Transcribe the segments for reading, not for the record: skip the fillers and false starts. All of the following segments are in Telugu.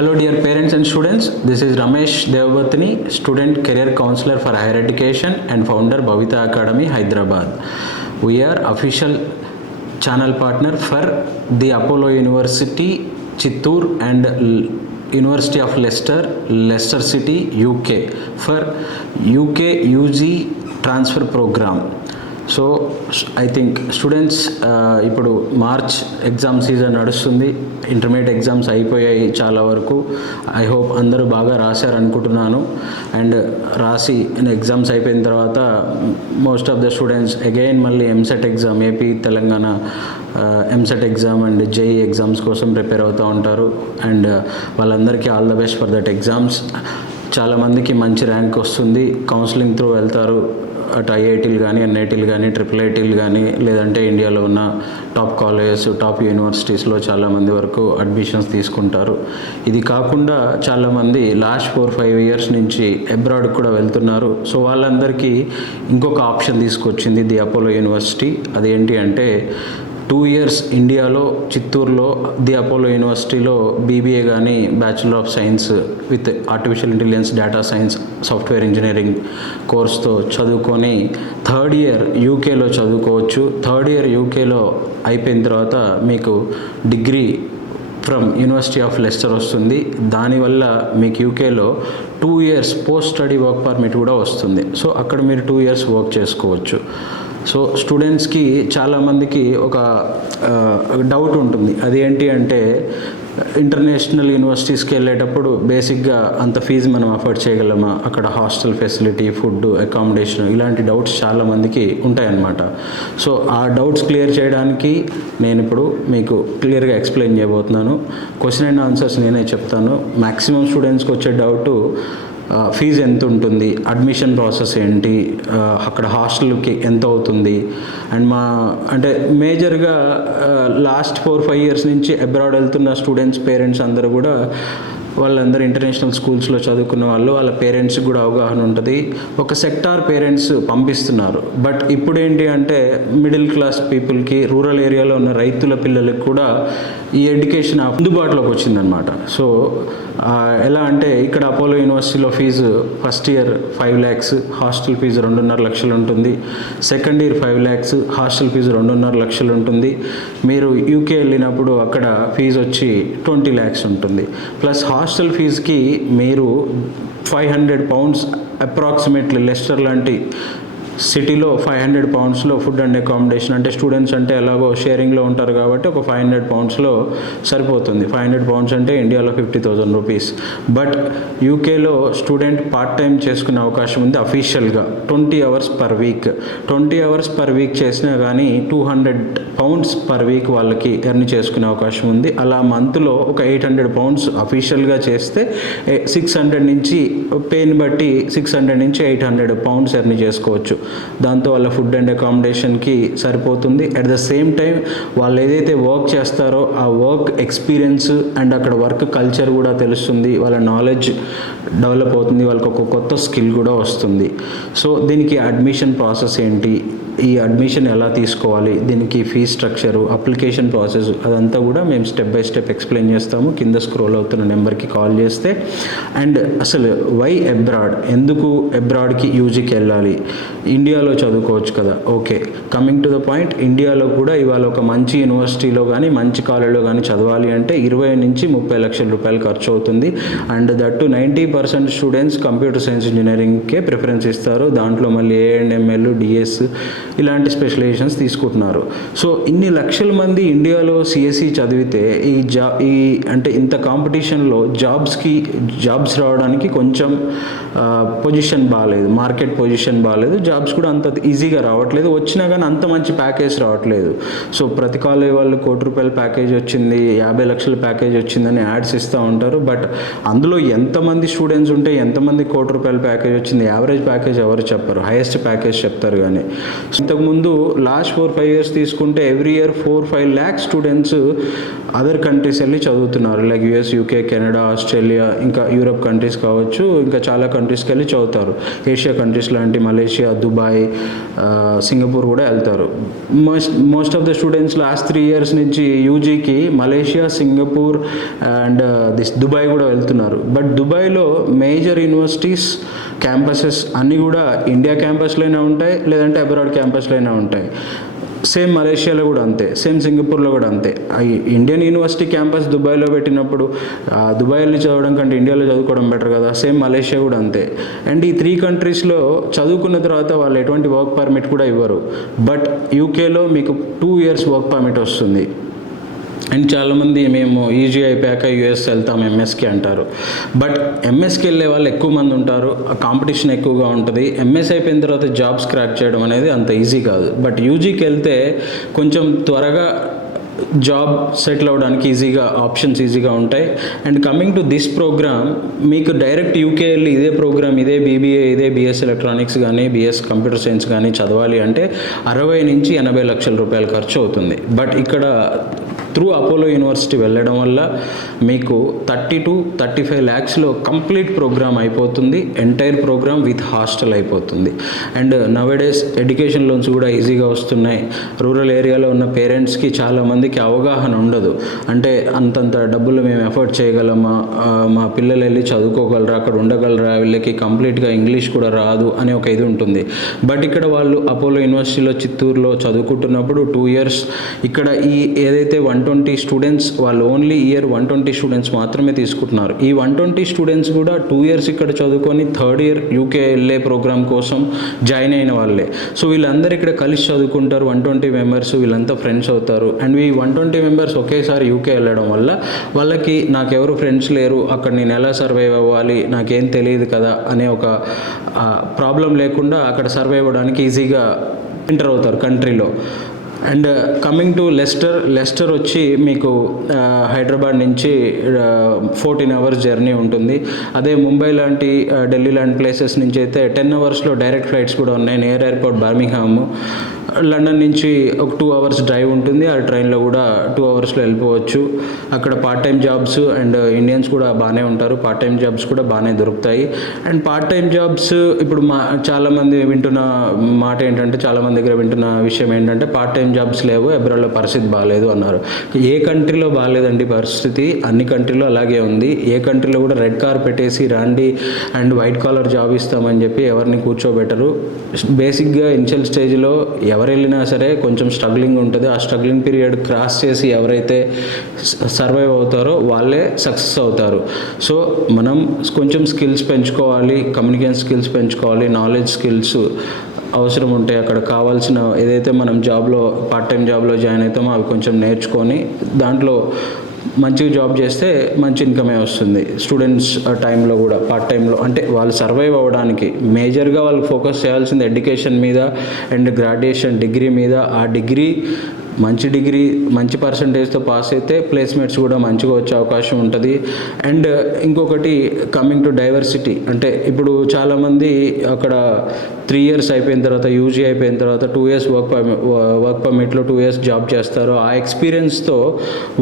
Hello dear parents and students, this is Ramesh Devabatini, Student Career Counselor for Higher Education and founder Bhavita Academy, Hyderabad. We are official channel partner for the Apollo University, Chittoor and University of Leicester, Leicester City, UK for UK UG transfer program. So I think students ఇప్పుడు మార్చ్ ఎగ్జామ్ సీజన్ నడుస్తుంది, ఇంటర్మీడియట్ ఎగ్జామ్స్ అయిపోయాయి చాలా వరకు. ఐ హోప్ అందరూ బాగా రాశారు అనుకుంటున్నాను. అండ్ రాసి ఎగ్జామ్స్ అయిపోయిన తర్వాత most of the students again మళ్ళీ EAMCET exam, AP Telangana EAMCET exam and JEE exams కోసం ప్రిపేర్ అవుతూ ఉంటారు. అండ్ వాళ్ళందరికీ all the best for that exams. చాలామందికి మంచి ర్యాంక్ వస్తుంది, కౌన్సిలింగ్ త్రూ వెళ్తారు. అటు ఐఐటీలు కానీ, ఎన్ఐటీలు కానీ, ట్రిపుల్ ఐటీలు కానీ, లేదంటే ఇండియాలో ఉన్న టాప్ కాలేజెస్, టాప్ యూనివర్సిటీస్లో చాలామంది వరకు అడ్మిషన్స్ తీసుకుంటారు. ఇది కాకుండా చాలామంది లాస్ట్ 4-5 ఇయర్స్ నుంచి అబ్రాడ్కి కూడా వెళ్తున్నారు. సో వాళ్ళందరికీ ఇంకొక ఆప్షన్ తీసుకొచ్చింది ది అపోలో యూనివర్సిటీ. అదేంటి అంటే 2 ఇయర్స్ ఇండియాలో చిత్తూరులో ది అపోలో యూనివర్సిటీలో బీబీఏ కానీ, bachelor of science with artificial intelligence, data science, software engineering కోర్స్తో చదువుకొని 3rd ఇయర్ యూకేలో చదువుకోవచ్చు. 3rd ఇయర్ యూకేలో అయిపోయిన తర్వాత మీకు degree from university of Lester వస్తుంది. దానివల్ల మీకు యూకేలో 2 years post study work permit కూడా వస్తుంది. సో అక్కడ మీరు 2 ఇయర్స్ వర్క్ చేసుకోవచ్చు. సో స్టూడెంట్స్కి చాలామందికి ఒక డౌట్ ఉంటుంది. అదేంటి అంటే ఇంటర్నేషనల్ యూనివర్సిటీస్కి వెళ్ళేటప్పుడు బేసిక్గా అంత ఫీజు మనం అఫోర్డ్ చేయగలమా, అక్కడ హాస్టల్ ఫెసిలిటీ, ఫుడ్, అకామిడేషన్, ఇలాంటి డౌట్స్ చాలామందికి ఉంటాయన్నమాట. సో ఆ డౌట్స్ క్లియర్ చేయడానికి నేను ఇప్పుడు మీకు క్లియర్గా ఎక్స్ప్లెయిన్ చేయబోతున్నాను. క్వశ్చన్ అండ్ ఆన్సర్స్ నేనే చెప్తాను. మ్యాక్సిమం స్టూడెంట్స్కి వచ్చే డౌటు ఫీజు ఎంత ఉంటుంది, అడ్మిషన్ ప్రాసెస్ ఏంటి, అక్కడ హాస్టల్కి ఎంత అవుతుంది. అండ్ అంటే మేజర్గా లాస్ట్ 4-5 ఇయర్స్ నుంచి అబ్రాడ్ వెళ్తున్న స్టూడెంట్స్ పేరెంట్స్ అందరూ కూడా వాళ్ళందరూ ఇంటర్నేషనల్ స్కూల్స్లో చదువుకున్న వాళ్ళు, వాళ్ళ పేరెంట్స్కి కూడా అవగాహన ఉంటుంది. ఒక సెక్టార్ పేరెంట్స్ పంపిస్తున్నారు. బట్ ఇప్పుడు ఏంటి అంటే మిడిల్ క్లాస్ పీపుల్కి, రూరల్ ఏరియాలో ఉన్న రైతుల పిల్లలకి కూడా ఈ ఎడ్యుకేషన్ అందుబాటులోకి వచ్చిందనమాట. సో ఎలా అంటే ఇక్కడ అపోలో యూనివర్సిటీలో fee first year 5 lakhs, hostel fee 2.5 లక్షలు ఉంటుంది. Second year 5 lakhs, hostel fee 2.5 లక్షలు ఉంటుంది. మీరు యూకే వెళ్ళినప్పుడు అక్కడ ఫీజు వచ్చి 20 lakhs ఉంటుంది. ప్లస్ హాస్టల్ ఫీజుకి మీరు 500 pounds అప్రాక్సిమేట్లీ లెస్టర్ లాంటి సిటీలో 500 poundsలో ఫుడ్ అండ్ అకామిడేషన్, అంటే స్టూడెంట్స్ అంటే ఎలాగో షేరింగ్లో ఉంటారు కాబట్టి ఒక 500 poundsలో సరిపోతుంది. 500 pounds అంటే ఇండియాలో 50,000 రూపీస్. బట్ యూకేలో స్టూడెంట్ పార్ట్ టైం చేసుకునే అవకాశం ఉంది అఫీషియల్గా 20 hours per week. 20 hours per week చేసినా కానీ 200 pounds per week వాళ్ళకి ఎర్న్ చేసుకునే అవకాశం ఉంది. అలా మంత్లో ఒక 800 pounds అఫీషియల్గా చేస్తే 600 నుంచి పేని బట్టి 600 నుంచి 800 pounds ఎర్న్ చేసుకోవచ్చు. దాంతో వాళ్ళ ఫుడ్ అండ్ అకామిడేషన్కి సరిపోతుంది. అట్ ద సేమ్ టైం వాళ్ళు ఏదైతే వర్క్ చేస్తారో ఆ వర్క్ ఎక్స్పీరియన్స్ అండ్ అక్కడ వర్క్ కల్చర్ కూడా తెలుస్తుంది. వాళ్ళ నాలెడ్జ్ డెవలప్ అవుతుంది, వాళ్ళకి ఒక కొత్త స్కిల్ కూడా వస్తుంది. సో దీనికి అడ్మిషన్ ప్రాసెస్ ఏంటి, ఈ అడ్మిషన్ ఎలా తీసుకోవాలి, దీనికి ఫీజ్ స్ట్రక్చరు, అప్లికేషన్ ప్రాసెస్, అదంతా కూడా మేము స్టెప్ బై స్టెప్ ఎక్స్ప్లెయిన్ చేస్తాము. కింద స్క్రోల్ అవుతున్న నెంబర్కి కాల్ చేస్తే. అండ్ అసలు వై అబ్రాడ్, ఎందుకు అబ్రాడ్కి యూజీకి వెళ్ళాలి, ఇండియాలో చదువుకోవచ్చు కదా. Okay, coming to the point, ఇండియాలో కూడా ఇవాళ ఒక మంచి యూనివర్సిటీలో కానీ, మంచి కాలేజ్లో కానీ చదవాలి అంటే 20 నుంచి 30 లక్షల రూపాయలు ఖర్చు అవుతుంది. And that 90% students computer science ఇంజనీరింగ్కే ప్రిఫరెన్స్ ఇస్తారు. దాంట్లో మళ్ళీ ఏఎంఎల్, డిఎస్ ఇలాంటి స్పెషలైజేషన్స్ తీసుకుంటున్నారు. సో ఇన్ని లక్షల మంది ఇండియాలో సిఎస్సి చదివితే ఈ అంటే ఇంత కాంపిటీషన్లో జాబ్స్ రావడానికి కొంచెం పొజిషన్ బాగాలేదు, మార్కెట్ పొజిషన్ బాగాలేదు. జాబ్స్ కూడా అంత ఈజీగా రావట్లేదు, వచ్చినా కానీ అంత మంచి ప్యాకేజ్ రావట్లేదు. సో ప్రతి కాలేజ్ వాళ్ళు 1 కోటి రూపాయల ప్యాకేజ్ వచ్చింది, 50 లక్షల ప్యాకేజ్ వచ్చిందని యాడ్స్ ఇస్తూ ఉంటారు. బట్ అందులో ఎంతమంది స్టూడెంట్స్ ఉంటే ఎంతమంది 1 కోటి రూపాయల ప్యాకేజ్ వచ్చింది, యావరేజ్ ప్యాకేజ్ ఎవరు చెప్పరు, హైయెస్ట్ ప్యాకేజ్ చెప్తారు. కానీ ఇంత ఇంతకుముందు లాస్ట్ 4-5 ఇయర్స్ తీసుకుంటే every year 4-5 lakhs students other countries వెళ్ళి చదువుతున్నారు. Like US, UK, Canada, Australia, ఇంకా యూరప్ కంట్రీస్ కావచ్చు, ఇంకా చాలా కంట్రీస్కి వెళ్ళి చదువుతారు. ఏషియా కంట్రీస్ లాంటి మలేషియా, దుబాయ్, సింగపూర్ కూడా వెళ్తారు. Most of the students last 3 years నుంచి యూజీకి మలేషియా, సింగపూర్ అండ్ దుబాయ్ కూడా వెళ్తున్నారు. బట్ దుబాయ్లో మేజర్ యూనివర్సిటీస్ క్యాంపసెస్ అన్నీ కూడా ఇండియా క్యాంపస్లోనే ఉంటాయి, లేదంటే అబ్రాడ్ క్యాంపస్లోనే ఉంటాయి. సేమ్ మలేషియాలో కూడా అంతే, సేమ్ సింగపూర్లో కూడా అంతే. ఇండియన్ యూనివర్సిటీ క్యాంపస్ దుబాయ్లో పెట్టినప్పుడు దుబాయ్ వెళ్ళి చదవడం కంటే ఇండియాలో చదువుకోవడం బెటర్ కదా. సేమ్ మలేషియా కూడా అంతే. అండ్ ఈ 3 countries చదువుకున్న తర్వాత వాళ్ళు ఎటువంటి వర్క్ పర్మిట్ కూడా ఇవ్వరు. బట్ యూకేలో మీకు 2 years వర్క్ పర్మిట్ వస్తుంది. అండ్ చాలామంది మేము ఈజీ అయిపోయాక యూఎస్ వెళ్తాం ఎంఎస్కి అంటారు. బట్ ఎంఎస్కి వెళ్ళే వాళ్ళు ఎక్కువ మంది ఉంటారు, కాంపిటీషన్ ఎక్కువగా ఉంటుంది. ఎంఎస్ అయిపోయిన తర్వాత జాబ్స్ క్రాక్ చేయడం అనేది అంత ఈజీ కాదు. బట్ యూజీకి వెళ్తే కొంచెం త్వరగా జాబ్ సెటిల్ అవ్వడానికి ఆప్షన్స్ ఈజీగా ఉంటాయి. And coming to this program, మీకు డైరెక్ట్ యూకే వెళ్ళి ఇదే ప్రోగ్రామ్, ఇదే బీబీఏ, ఇదే బీఎస్ ఎలక్ట్రానిక్స్ కానీ బీఎస్ కంప్యూటర్ సైన్స్ కానీ చదవాలి అంటే 60 నుంచి 80 లక్షల రూపాయలు ఖర్చు అవుతుంది. బట్ ఇక్కడ త్రూ అపోలో యూనివర్సిటీ వెళ్ళడం వల్ల మీకు 30 to 35 lakhsలో కంప్లీట్ ప్రోగ్రామ్ అయిపోతుంది. ఎంటైర్ ప్రోగ్రామ్ విత్ హాస్టల్ అయిపోతుంది. అండ్ నవేడేస్ ఎడ్యుకేషన్ లోన్స్ కూడా ఈజీగా వస్తున్నాయి. రూరల్ ఏరియాలో ఉన్న పేరెంట్స్కి చాలామందికి అవగాహన ఉండదు. అంటే అంతంత డబ్బులు మేము ఎఫర్ట్ చేయగలమా, మా పిల్లలు వెళ్ళి చదువుకోగలరా, అక్కడ ఉండగలరా, వీళ్ళకి కంప్లీట్గా ఇంగ్లీష్ కూడా రాదు అనే ఒక ఇది ఉంటుంది. బట్ ఇక్కడ వాళ్ళు అపోలో యూనివర్సిటీలో చిత్తూరులో చదువుకుంటున్నప్పుడు 2 years ఇక్కడ ఈ ఏదైతే 120 స్టూడెంట్స్, వాళ్ళు ఓన్లీ ఇయర్ 120 స్టూడెంట్స్ మాత్రమే తీసుకుంటున్నారు. ఈ 120 స్టూడెంట్స్ కూడా 2 years ఇక్కడ చదువుకొని 3rd year యూకే వెళ్ళే ప్రోగ్రామ్ కోసం జాయిన్ అయిన వాళ్ళే. సో వీళ్ళందరూ ఇక్కడ కలిసి చదువుకుంటారు. 120 members వీళ్ళంతా ఫ్రెండ్స్ అవుతారు. అండ్ ఈ 120 members ఒకేసారి యూకే వెళ్ళడం వల్ల వాళ్ళకి నాకెవరు ఫ్రెండ్స్ లేరు, అక్కడ నేను ఎలా సర్వైవ్ అవ్వాలి, నాకేం తెలియదు కదా అనే ఒక ప్రాబ్లం లేకుండా అక్కడ సర్వైవ్ అవ్వడానికి ఈజీగా ఎంటర్ అవుతారు కంట్రీలో. అండ్ కమింగ్ టు లెస్టర్ వచ్చి మీకు హైదరాబాద్ నుంచి 14 hours జర్నీ ఉంటుంది. అదే ముంబై లాంటి, ఢిల్లీ లాంటి ప్లేసెస్ నుంచి అయితే 10 hours డైరెక్ట్ ఫ్లైట్స్ కూడా ఉన్నాయి. Near airport Birmingham. లండన్ నుంచి ఒక 2 hours డ్రైవ్ ఉంటుంది. ఆ ట్రైన్లో కూడా 2 hours వెళ్ళిపోవచ్చు. అక్కడ part time jobs and Indians కూడా బాగానే ఉంటారు. పార్ట్ టైం జాబ్స్ కూడా బాగానే దొరుకుతాయి. అండ్ పార్ట్ టైం జాబ్స్ ఇప్పుడు చాలామంది వింటున్న మాట ఏంటంటే, చాలామంది దగ్గర వింటున్న విషయం ఏంటంటే పార్ట్ టైం జాబ్స్ లేవు, అబ్రాడ్లో పరిస్థితి బాగాలేదు అన్నారు. ఏ కంట్రీలో బాగాలేదండి పరిస్థితి, అన్ని కంట్రీలో అలాగే ఉంది. ఏ కంట్రీలో కూడా రెడ్ కార్ పెట్టేసి రండి అండ్ వైట్ కాలర్ జాబ్ ఇస్తామని చెప్పి ఎవరిని కూర్చోబెట్టరు. బేసిక్గా ఇనిషియల్ స్టేజ్లో ఎవరు వెళ్ళినా సరే కొంచెం స్ట్రగ్లింగ్ ఉంటుంది. ఆ స్ట్రగ్లింగ్ పీరియడ్ క్రాస్ చేసి ఎవరైతే సర్వైవ్ అవుతారో వాళ్ళే సక్సెస్ అవుతారు. సో మనం కొంచెం స్కిల్స్ పెంచుకోవాలి, కమ్యూనికేషన్ స్కిల్స్ పెంచుకోవాలి, నాలెడ్జ్ స్కిల్స్ అవసరం ఉంటాయి. అక్కడ కావాల్సిన ఏదైతే మనం జాబ్లో పార్ట్ టైం జాబ్లో జాయిన్ అవుతామో అవి కొంచెం నేర్చుకొని దాంట్లో మంచిగా జాబ్ చేస్తే మంచి ఇన్కమే వస్తుంది. స్టూడెంట్స్ టైంలో కూడా పార్ట్ టైంలో అంటే వాళ్ళు సర్వైవ్ అవ్వడానికి మేజర్గా వాళ్ళు ఫోకస్ చేయాల్సింది ఎడ్యుకేషన్ మీద అండ్ గ్రాడ్యుయేషన్ డిగ్రీ మీద. ఆ డిగ్రీ మంచి పర్సంటేజ్తో పాస్ అయితే ప్లేస్మెంట్స్ కూడా మంచిగా వచ్చే అవకాశం ఉంటుంది. అండ్ ఇంకొకటి కమింగ్ టు డైవర్సిటీ, అంటే ఇప్పుడు చాలామంది అక్కడ 3 years అయిపోయిన తర్వాత, యూజీ అయిపోయిన తర్వాత 2 years వర్క్ పర్మిట్లో 2 years జాబ్ చేస్తారు. ఆ ఎక్స్పీరియన్స్తో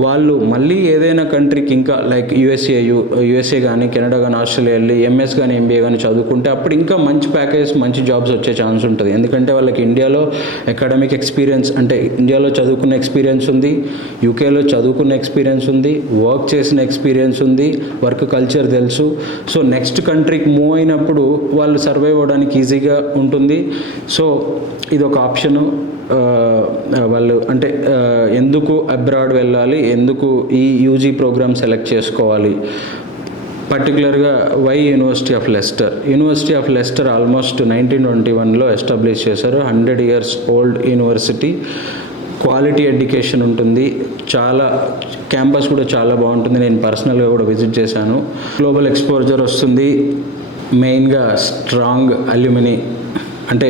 వాళ్ళు మళ్ళీ ఏదైనా కంట్రీకి ఇంకా లైక్ యూఎస్ఏ కానీ, కెనడా కానీ, ఆస్ట్రేలియా వెళ్ళి ఎంఎస్ కానీ ఎంబీఏ కానీ చదువుకుంటే అప్పుడు ఇంకా మంచి ప్యాకేజ్, మంచి జాబ్స్ వచ్చే ఛాన్స్ ఉంటుంది. ఎందుకంటే వాళ్ళకి ఇండియాలో అకాడమిక్ ఎక్స్పీరియన్స్, అంటే ఇండియాలో చదువుకున్న ఎక్స్పీరియన్స్ ఉంది, యూకేలో చదువుకున్న ఎక్స్పీరియన్స్ ఉంది, వర్క్ చేసిన ఎక్స్పీరియన్స్ ఉంది, వర్క్ కల్చర్ తెలుసు. సో నెక్స్ట్ కంట్రీకి మూవ్ అయినప్పుడు వాళ్ళు సర్వైవ్ అవ్వడానికి ఈజీగా ఉంటుంది. సో ఇది ఒక ఆప్షను. వాళ్ళు అంటే ఎందుకు అబ్రాడ్ వెళ్ళాలి, ఎందుకు ఈ యూజీ ప్రోగ్రామ్ సెలెక్ట్ చేసుకోవాలి, పర్టికులర్గా why university of Leicester almost 1921లో ఎస్టాబ్లిష్ చేశారు. 100 years old university. Quality education ఉంటుంది. చాలా క్యాంపస్ కూడా చాలా బాగుంటుంది. నేను పర్సనల్గా కూడా విజిట్ చేశాను. గ్లోబల్ ఎక్స్పోజర్ వస్తుంది. మెయిన్గా స్ట్రాంగ్ అల్యూమినీ, అంటే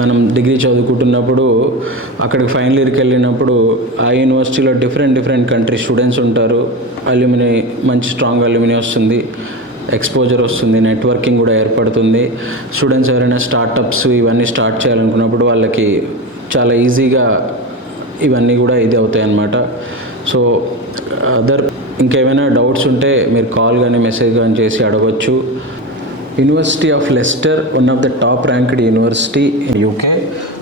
మనం డిగ్రీ చదువుకుంటున్నప్పుడు అక్కడికి ఫైనల్ ఇయర్కి వెళ్ళినప్పుడు ఆ యూనివర్సిటీలో డిఫరెంట్ కంట్రీ స్టూడెంట్స్ ఉంటారు. అల్యూమినీ, మంచి స్ట్రాంగ్ అల్యూమినీ వస్తుంది, ఎక్స్పోజర్ వస్తుంది, నెట్వర్కింగ్ కూడా ఏర్పడుతుంది. స్టూడెంట్స్ ఎవరైనా స్టార్టప్స్ ఇవన్నీ స్టార్ట్ చేయాలనుకున్నప్పుడు వాళ్ళకి చాలా ఈజీగా ఇవన్నీ కూడా ఇది అవుతాయి అన్నమాట. సో అదర్ ఇంకేమైనా డౌట్స్ ఉంటే మీరు కాల్ కానీ మెసేజ్ కానీ చేసి అడగచ్చు. University of Leicester one of the top ranked university in UK.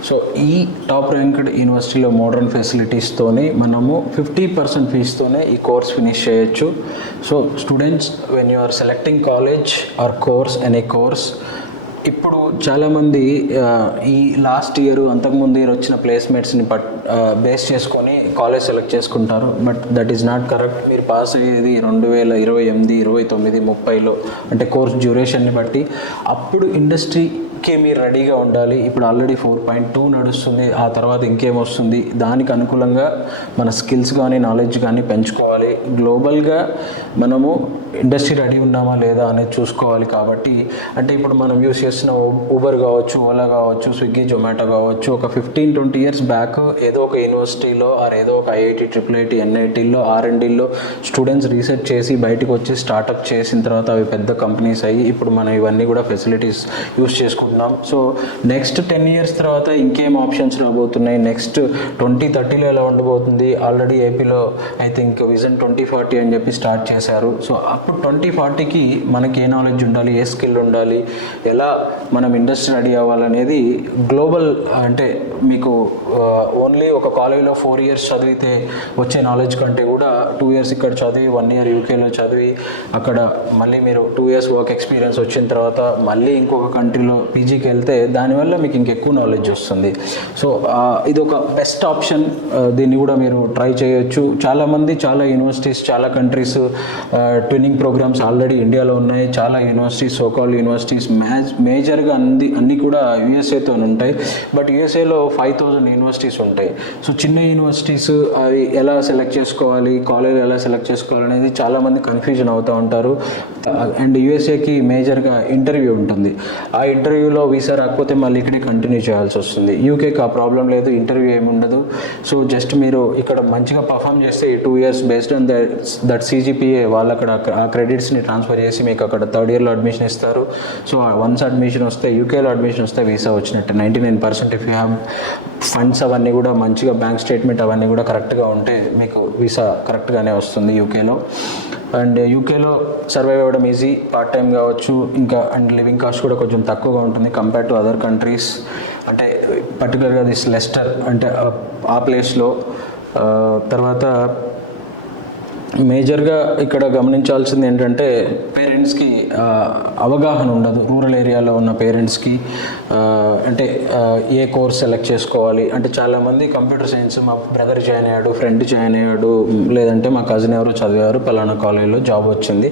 So ఈ టాప్ ర్యాంక్డ్ యూనివర్సిటీలో మోడర్న్ ఫెసిలిటీస్తోనే మనము 50% ఫీజుతోనే ఈ కోర్స్ ఫినిష్ చేయొచ్చు. So students, when you are selecting college or course any course, ఇప్పుడు చాలామంది ఈ లాస్ట్ ఇయర్ అంతకుముందు ఇయర్ వచ్చిన ప్లేస్మెంట్స్ని బేస్ చేసుకొని కాలేజ్ సెలెక్ట్ చేసుకుంటారు. But that is not correct. మీరు పాస్ అయ్యేది 2028, 29, 30లో, అంటే కోర్స్ డ్యూరేషన్ని బట్టి. అప్పుడు ఇండస్ట్రీకి మీరు రెడీగా ఉండాలి. ఇప్పుడు ఆల్రెడీ 4.2 నడుస్తుంది, ఆ తర్వాత ఇంకేం వస్తుంది, దానికి అనుకూలంగా మన స్కిల్స్ కానీ నాలెడ్జ్ కానీ పెంచుకోవాలి. గ్లోబల్గా మనము ఇండస్ట్రీ రెడీ ఉన్నామా లేదా అనేది చూసుకోవాలి. కాబట్టి అంటే ఇప్పుడు మనం యూస్ చేస్తున్న ఊబర్ కావచ్చు, ఓలా కావచ్చు, స్విగ్గీ, జొమాటో కావచ్చు, ఒక 15-20 ఇయర్స్ బ్యాక్ ఏదో ఒక యూనివర్సిటీలో ఆర్ ఏదో ఒక IIT, IIIT, NITలో, R&Dలో స్టూడెంట్స్ రీసెర్చ్ చేసి బయటకు వచ్చి స్టార్టప్ చేసిన తర్వాత అవి పెద్ద కంపెనీస్ అయ్యి ఇప్పుడు మనం ఇవన్నీ కూడా ఫెసిలిటీస్ యూస్ చేసుకుంటున్నాం. సో నెక్స్ట్ 10 ఇయర్స్ తర్వాత ఇంకేం ఆప్షన్స్ రాబోతున్నాయి, నెక్స్ట్ 2030లో ఎలా ఉండబోతుంది. ఆల్రెడీ ఏపీలో ఐ థింక్ విజన్ 2040 అని చెప్పి స్టార్ట్ చేశారు. సో అప్పుడు 2040కి మనకి ఏ నాలెడ్జ్ ఉండాలి, ఏ స్కిల్ ఉండాలి, ఎలా మనం ఇండస్ట్రీ రెడీ అవ్వాలనేది గ్లోబల్, అంటే మీకు ఓన్లీ ఒక కాలేజ్లో 4 ఇయర్స్ చదివితే వచ్చే నాలెడ్జ్ కంటే కూడా 2 ఇయర్స్ ఇక్కడ చదివి 1 ఇయర్ యూకేలో చదివి అక్కడ మళ్ళీ మీరు 2 ఇయర్స్ వర్క్ ఎక్స్పీరియన్స్ వచ్చిన తర్వాత మళ్ళీ ఇంకొక కంట్రీలో పీజీకి వెళ్తే దానివల్ల మీకు ఇంకెక్కువ నాలెడ్జ్ వస్తుంది. సో ఇది ఒక బెస్ట్ ఆప్షన్. దీన్ని కూడా మీరు ట్రై చేయొచ్చు. చాలామంది, చాలా యూనివర్సిటీస్, చాలా కంట్రీస్ ట్రైనింగ్ ప్రోగ్రామ్స్ ఆల్రెడీ ఇండియాలో ఉన్నాయి. చాలా యూనివర్సిటీస్, సోకాల్ యూనివర్సిటీస్ మేజర్గా అన్నీ కూడా యూఎస్ఏతో ఉంటాయి. బట్ యూఎస్ఏలో 5000 యూనివర్సిటీస్ ఉంటాయి. సో చిన్న యూనివర్సిటీస్ అవి ఎలా సెలెక్ట్ చేసుకోవాలి, కాలేజ్ ఎలా సెలెక్ట్ చేసుకోవాలి అనేది చాలామంది కన్ఫ్యూజన్ అవుతూ ఉంటారు. అండ్ యూఎస్ఏకి మేజర్గా ఇంటర్వ్యూ ఉంటుంది. ఆ ఇంటర్వ్యూలో వీసా రాకపోతే మళ్ళీ ఇక్కడే కంటిన్యూ చేయాల్సి వస్తుంది. యూకేకి ఆ ప్రాబ్లం లేదు, ఇంటర్వ్యూ ఏమి ఉండదు. సో జస్ట్ మీరు ఇక్కడ మంచిగా పర్ఫామ్ చేస్తే ఈ 2 years based on that CGPA వాళ్ళు అక్కడ ఆ క్రెడిట్స్ని ట్రాన్స్ఫర్ చేసి మీకు అక్కడ 3rd ఇయర్లో అడ్మిషన్ ఇస్తారు. సో వన్స్ అడ్మిషన్ వస్తే, యూకేలో అడ్మిషన్ వస్తే వీసా వచ్చినట్టే 99%. ఇఫ్ యూ హ్యావ్ ఫండ్స్ అవన్నీ కూడా మంచిగా, బ్యాంక్ స్టేట్మెంట్ అవన్నీ కూడా కరెక్ట్గా ఉంటే మీకు వీసా కరెక్ట్గానే వస్తుంది యూకేలో. అండ్ యూకేలో సర్వైవ్ అవ్వడం ఈజీ, పార్ట్ టైం కావచ్చు, ఇంకా అండ్ లివింగ్ కాస్ట్ కూడా కొంచెం తక్కువగా ఉంటుంది కంపేర్ టు అదర్ కంట్రీస్. అంటే పర్టికులర్గా దిస్ లెస్టర్ అంటే ఆ ప్లేస్లో. తర్వాత మేజర్గా ఇక్కడ గమనించాల్సింది ఏంటంటే పేరెంట్స్కి అవగాహన ఉండదు. రూరల్ ఏరియాలో ఉన్న పేరెంట్స్కి అంటే ఏ కోర్స్ సెలెక్ట్ చేసుకోవాలి అంటే, చాలామంది కంప్యూటర్ సైన్స్ మా బ్రదర్ జాయిన్ అయ్యాడు, ఫ్రెండ్ జాయిన్ అయ్యాడు, లేదంటే మా కజిన్ ఎవరు చదివారు పలానా కాలేజ్లో జాబ్ వచ్చింది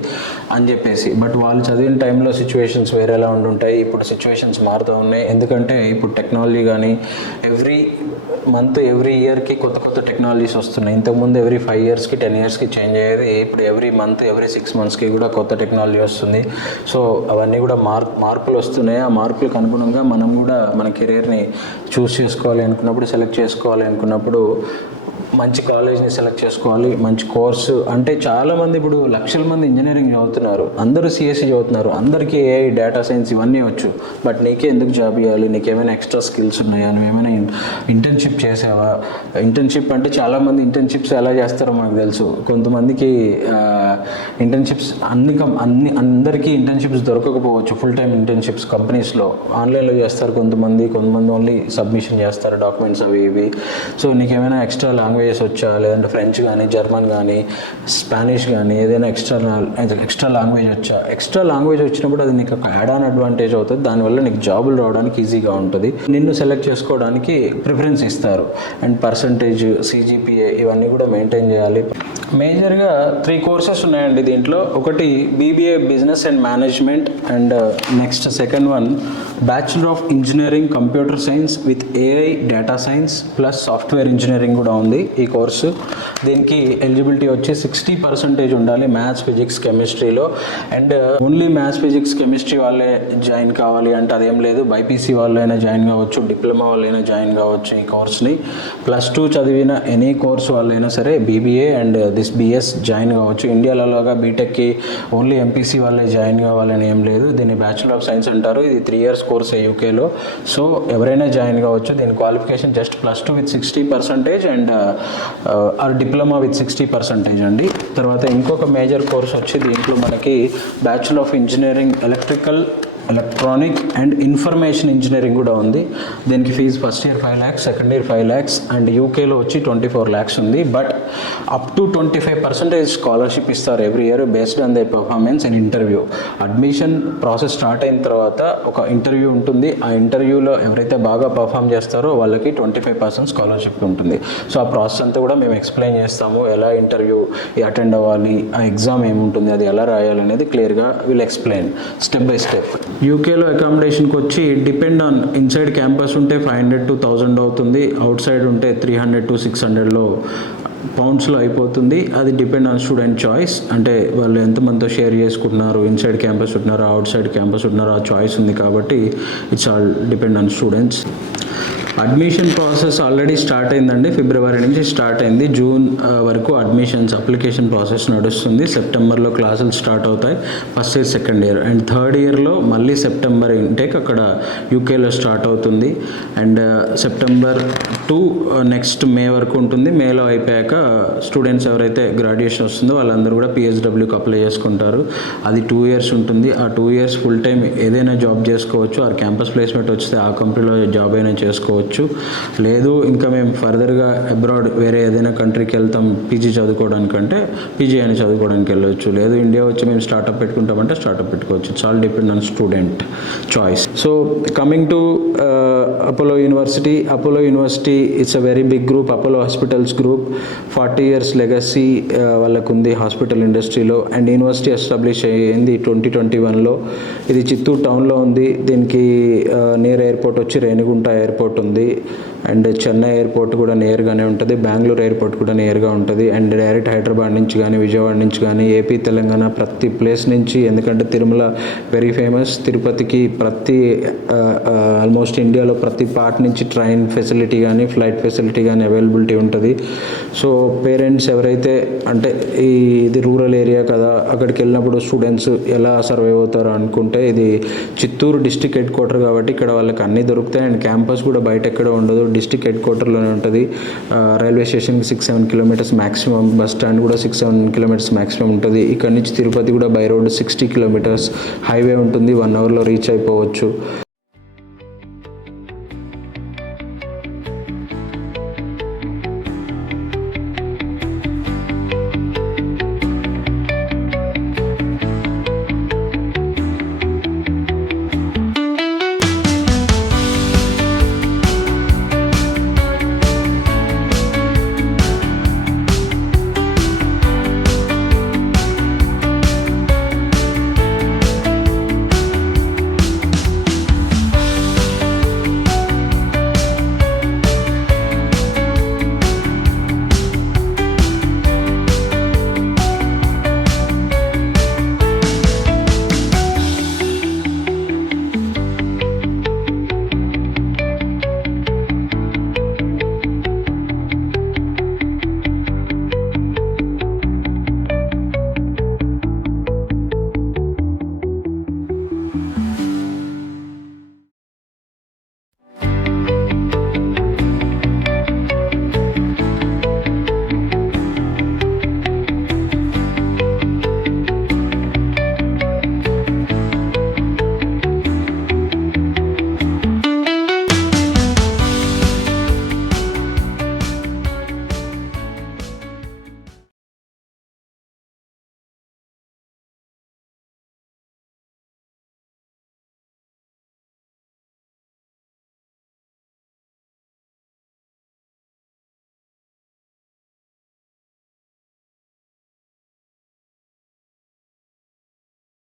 అని చెప్పేసి. బట్ వాళ్ళు చదివిన టైంలో సిచ్యువేషన్స్ వేరేలా ఉండుంటాయి. ఇప్పుడు సిచ్యువేషన్స్ మారుతూ ఉన్నాయి. ఎందుకంటే ఇప్పుడు టెక్నాలజీ కానీ ఎవ్రీ మంత్, ఎవ్రీ ఇయర్కి కొత్త కొత్త టెక్నాలజీస్ వస్తున్నాయి. ఇంతకుముందు ఎవ్రీ 5 ఇయర్స్కి 10 ఇయర్స్కి చేంజ్ అయ్యేది. ఇప్పుడు ఎవ్రీ మంత్, ఎవ్రీ 6 మంత్స్కి కూడా కొత్త టెక్నాలజీ వస్తుంది. సో అవన్నీ కూడా మార్పులు వస్తున్నాయి. ఆ మార్పులకు అనుగుణంగా మనం కూడా మన కెరీర్ని చూస్ చేసుకోవాలి అనుకున్నప్పుడు, సెలెక్ట్ చేసుకోవాలి అనుకున్నప్పుడు మంచి కాలేజ్ని సెలెక్ట్ చేసుకోవాలి, మంచి కోర్సు. అంటే చాలామంది ఇప్పుడు లక్షల మంది ఇంజనీరింగ్ చదువుతున్నారు, అందరూ CSE చదువుతున్నారు, అందరికీ AI, డేటా సైన్స్ ఇవన్నీ వచ్చు. బట్ నీకే ఎందుకు జాబ్ ఇవ్వాలి? నీకేమైనా ఎక్స్ట్రా స్కిల్స్ ఉన్నాయా? నువ్వేమైనా ఇంటర్న్షిప్ చేసావా? ఇంటర్న్షిప్ అంటే చాలామంది ఇంటర్న్షిప్స్ ఎలా చేస్తారో మనకు తెలుసు. కొంతమందికి ఇంటర్న్షిప్స్ అందరికీ ఇంటర్న్షిప్స్ దొరకకపోవచ్చు. ఫుల్ టైం ఇంటర్న్షిప్స్ కంపెనీస్లో ఆన్లైన్లో చేస్తారు కొంతమంది ఓన్లీ సబ్మిషన్ చేస్తారు డాక్యుమెంట్స్ అవి ఇవి. సో నీకేమైనా ఎక్స్ట్రా లాంగ్వేజెస్ వచ్చా, లేదంటే ఫ్రెంచ్ కానీ, జర్మన్ కానీ, స్పానిష్ కానీ, ఏదైనా ఎక్స్ట్రా లాంగ్వేజ్ వచ్చా? ఎక్స్ట్రా లాంగ్వేజ్ వచ్చినప్పుడు అది నీకు ఒక యాడ్ ఆన్ అడ్వాంటేజ్ అవుతుంది. దానివల్ల నీకు జాబులు రావడానికి ఈజీగా ఉంటుంది. నిన్ను సెలెక్ట్ చేసుకోవడానికి ప్రిఫరెన్స్ ఇస్తారు. అండ్ పర్సంటేజ్, CGPA ఇవన్నీ కూడా మెయింటైన్ చేయాలి. మేజర్గా 3 కోర్సెస్ ఉన్నాయండి దీంట్లో. ఒకటి BBA business and management, and next second one bachelor of engineering computer science with AI data science plus software engineering కూడా ఉంది. ఈ కోర్సు. దీనికి ఎలిజిబిలిటీ వచ్చి 60% ఉండాలి మ్యాథ్స్, ఫిజిక్స్, కెమిస్ట్రీలో. And only maths, physics, chemistry వాళ్ళే జాయిన్ కావాలి అంటే అదేం లేదు. బైపీసీ వాళ్ళైనా జాయిన్ కావచ్చు, డిప్లొమా వాళ్ళైనా జాయిన్ కావచ్చు ఈ కోర్స్ని. +2 చదివిన ఎనీ కోర్స్ వాళ్ళైనా సరే BBA and this BS join కావచ్చు. ఇండియాలోగా బీటెక్కి ఓన్లీ ఎంపీసీ వాళ్ళే జాయిన్ కావాలని ఏం లేదు. దీన్ని బ్యాచులర్ ఆఫ్ సైన్స్ అంటారు. ఇది 3 years కోర్స్ యూకేలో. సో ఎవరైనా జాయిన్ కావచ్చు. దీని qualification just +2 with 60% and or diploma with 60% అండి. తర్వాత ఇంకొక మేజర్ కోర్స్ వచ్చి దీంట్లో మనకి bachelor of engineering electrical, electronic and information engineering కూడా ఉంది. దీనికి fee first year 5 lakhs, second year 5 lakhs and యూకేలో వచ్చి 24 lakhs ఉంది. బట్ అప్ టు 25% స్కాలర్షిప్ ఇస్తారు every year based on the performance and interview. Admission process start అయిన తర్వాత ఒక ఇంటర్వ్యూ ఉంటుంది. ఆ ఇంటర్వ్యూలో ఎవరైతే బాగా పర్ఫామ్ చేస్తారో వాళ్ళకి 25% స్కాలర్షిప్ ఉంటుంది. సో ఆ ప్రాసెస్ అంతా కూడా మేము ఎక్స్ప్లెయిన్ చేస్తాము. ఎలా ఇంటర్వ్యూ అటెండ్ అవ్వాలి, ఆ ఎగ్జామ్ ఏముంటుంది, అది ఎలా రాయాలి అనేది క్లియర్గా will explain step by step. యూకేలో అకామిడేషన్కి వచ్చి డిపెండ్ ఆన్ ఇన్సైడ్ క్యాంపస్ ఉంటే 500 to 1000 అవుతుంది. అవుట్ సైడ్ ఉంటే 300 to 600 పౌండ్స్లో అయిపోతుంది. అది డిపెండ్ ఆన్ స్టూడెంట్ చాయిస్. అంటే వాళ్ళు ఎంతమందితో షేర్ చేసుకుంటున్నారు, ఇన్సైడ్ క్యాంపస్ ఉంటున్నారో అవుట్ సైడ్ క్యాంపస్ ఉంటున్నారో ఆ చాయిస్ ఉంది. కాబట్టి it's all depend on students. Admission process already start అయిందండి. ఫిబ్రవరి నుంచి స్టార్ట్ అయింది. జూన్ వరకు అడ్మిషన్స్ అప్లికేషన్ ప్రాసెస్ నడుస్తుంది. సెప్టెంబర్లో క్లాసులు స్టార్ట్ అవుతాయి. First year, second year and third ఇయర్లో మళ్ళీ సెప్టెంబర్ ఇంటేక్ అక్కడ యూకేలో స్టార్ట్ అవుతుంది. అండ్ సెప్టెంబర్ టు నెక్స్ట్ మే వరకు ఉంటుంది. మేలో అయిపోయాక స్టూడెంట్స్ ఎవరైతే గ్రాడ్యుయేషన్ వస్తుందో వాళ్ళందరూ కూడా పిహెచ్డబ్ల్యూకి అప్లై చేసుకుంటారు. అది 2 years ఉంటుంది. ఆ 2 years ఫుల్ టైం ఏదైనా జాబ్ చేసుకోవచ్చు. ఆ క్యాంపస్ ప్లేస్మెంట్ వస్తే ఆ కంపెనీలో జాబ్ అయినా చేసుకోవచ్చు. లేదు ఇంకా మేము ఫర్దర్గా అబ్రాడ్ వేరే ఏదైనా కంట్రీకి వెళ్తాం పీజీ చదువుకోవడానికంటే పీజీ అని చదువుకోవడానికి వెళ్ళవచ్చు. లేదు ఇండియా వచ్చి మేము స్టార్ట్అప్ పెట్టుకుంటామంటే స్టార్ట్అప్ పెట్టుకోవచ్చు. It's all depend on student choice. So coming to Apollo university. Apollo university it's a very big group. Apollo hospitals group 40 years legacy వాళ్ళకు ఉంది హాస్పిటల్ ఇండస్ట్రీలో. అండ్ యూనివర్సిటీ ఎస్టాబ్లిష్ అయ్యింది 2021లో. ఇది చిత్తూరు టౌన్లో ఉంది. దీనికి నియర్ ఎయిర్పోర్ట్ వచ్చి రేణిగుంట ఎయిర్పోర్ట్ ఉంది. అండ్ చెన్నై ఎయిర్పోర్ట్ కూడా నియర్గానే ఉంటుంది. బెంగళూరు ఎయిర్పోర్ట్ కూడా నియర్గా ఉంటుంది. అండ్ డైరెక్ట్ హైదరాబాద్ నుంచి కానీ, విజయవాడ నుంచి కానీ, ఏపీ, తెలంగాణ ప్రతి ప్లేస్ నుంచి, ఎందుకంటే తిరుమల వెరీ ఫేమస్. తిరుపతికి ప్రతి ఆల్మోస్ట్ ఇండియాలో ప్రతి పార్ట్ నుంచి ట్రైన్ ఫెసిలిటీ కానీ, ఫ్లైట్ ఫెసిలిటీ కానీ అవైలబిలిటీ ఉంటుంది. సో పేరెంట్స్ ఎవరైతే అంటే ఇది రూరల్ ఏరియా కదా, అక్కడికి వెళ్ళినప్పుడు స్టూడెంట్స్ ఎలా సర్వైవ్ అవుతారో అనుకుంటే ఇది చిత్తూరు డిస్ట్రిక్ట్ హెడ్ క్వార్టర్ కాబట్టి ఇక్కడ వాళ్ళకి అన్నీ దొరుకుతాయి. అండ్ క్యాంపస్ కూడా బయట ఎక్కడ ఉండదు, డిస్ట్రిక్ట్ హెడ్ క్వార్టర్లోనే ఉంటుంది. రైల్వే స్టేషన్కి 6-7 kilometers మ్యాక్సిమం, బస్ స్టాండ్ కూడా 6-7 kilometers మ్యాక్సిమం ఉంటుంది. ఇక్కడ నుంచి తిరుపతి కూడా బై రోడ్ 60 kilometers, హైవే ఉంటుంది, 1 hourలో రీచ్ అయిపోవచ్చు.